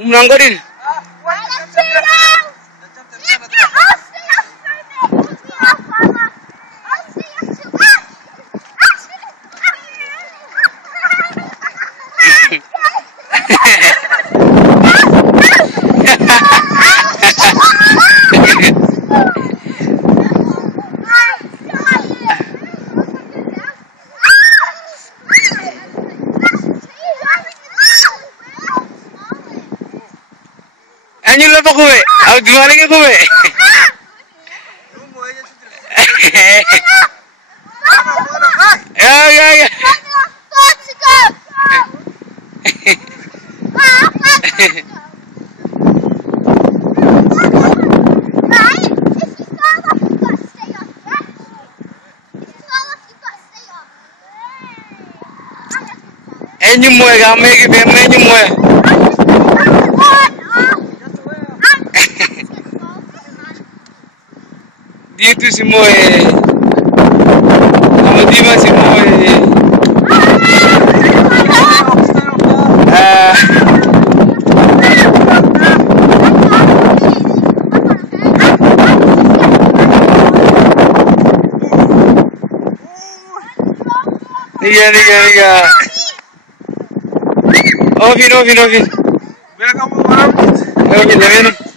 Umnanggorin. Anjing lo kue, aku gimana ke kue? Ya. Nyumwe game ke bemme nyumwe. Dia tu semua nama dia semua Niga. Ovin. Biar kamu marah. Ovin.